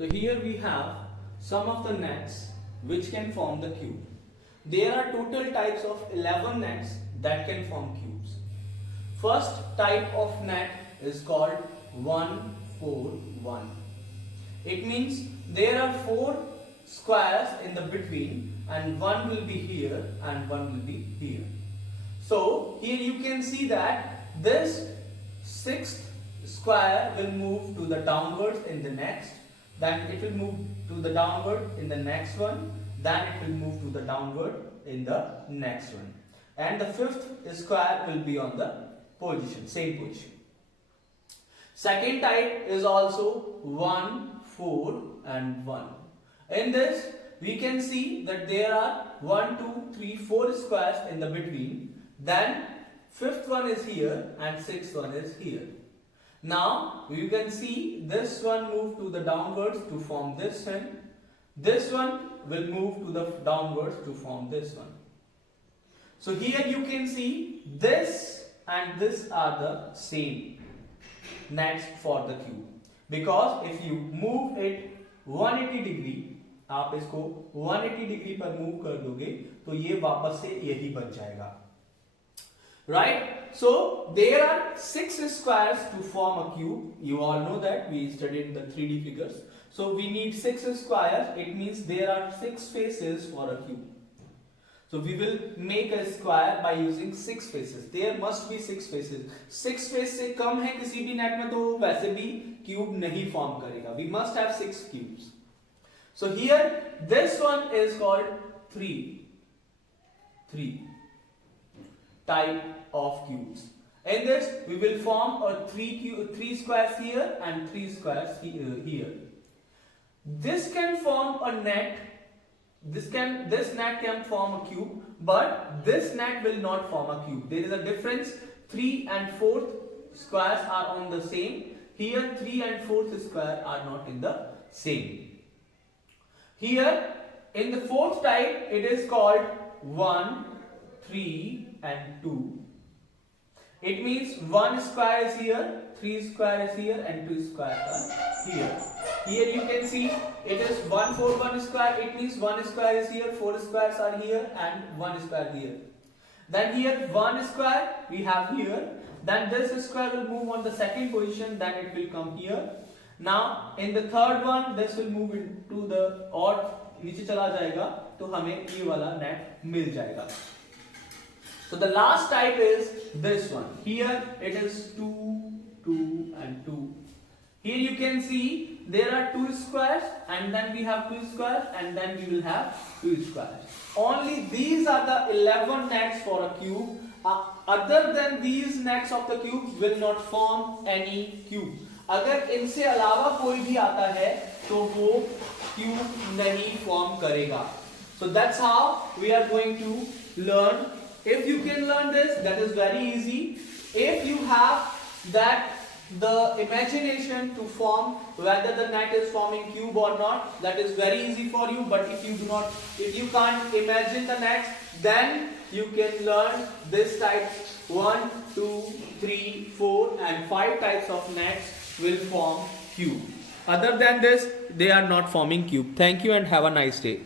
So here we have some of the nets which can form the cube. There are total types of 11 nets that can form cubes. First type of net is called 1 4 1. It means there are 4 squares in the between and one will be here and one will be here. So here you can see that this sixth square will move to the downwards in the next, then it will move to the downward in the next one, then it will move to the downward in the next one, and the fifth square will be on the same position. Second type is also 1 4 and 1. In this we can see that there are 1 2 3 4 squares in the between, then fifth one is here and sixth one is here. Now you can see this one move to the downwards to form this one. This one will move to the downwards to form this one. So here you can see this and this are the same nets for the cube, because if you move it 180 degree, आप इसको 180 degree पर move कर दोगे तो ये वापस से यही बन जाएगा. Right? So there are 6 squares to form a cube. You all know that we studied the 3D figures. So we need 6 squares. It means there are 6 faces for a cube. So we will make a square by using 6 faces. There must be 6 faces. 6 face से कम है किसी भी net में तो वैसे भी cube नहीं form करेगा. We must have 6 cubes. So here this one is called 3 type of cubes. In this we will form a 3 squares here and 3 squares here. This can form a net. This net can form a cube, but this net will not form a cube. There is a difference. 3 and 4th squares are on the same. Here 3 and 4th square are not in the same. Here in the 4th type it is called 1 3 and 2. It means 1 square is here, 3 square is here and 2 squares are here. Here you can see it is 1 4 1 square. It means 1 square is here, 4 squares are here and 1 square here. Then here 1 square we have here. Then this square will move on the second position, then it will come here. Now in the third one this will move into the और नीचे चला जाएगा तो हमें ये वाला net मिल जाएगा. So the last type is this one. Here it is 2 2 and 2. Here you can see there are 2 squares and then we have 2 squares and then we will have 2 squares. Only these are the 11 nets for a cube. Other than these nets of the cube will not form any cube. अगर इनसे अलावा कोई भी आता है तो वो cube नहीं फॉर्म करेगा. So that's how we are going to learn. If you can learn this, that is very easy. If you have the imagination to form whether the net is forming cube or not, that is very easy for you. But if you can't imagine the net, then you can learn this type 1 2 3 4 and 5 types of nets will form cube. Other than this, they are not forming cube. Thank you and have a nice day.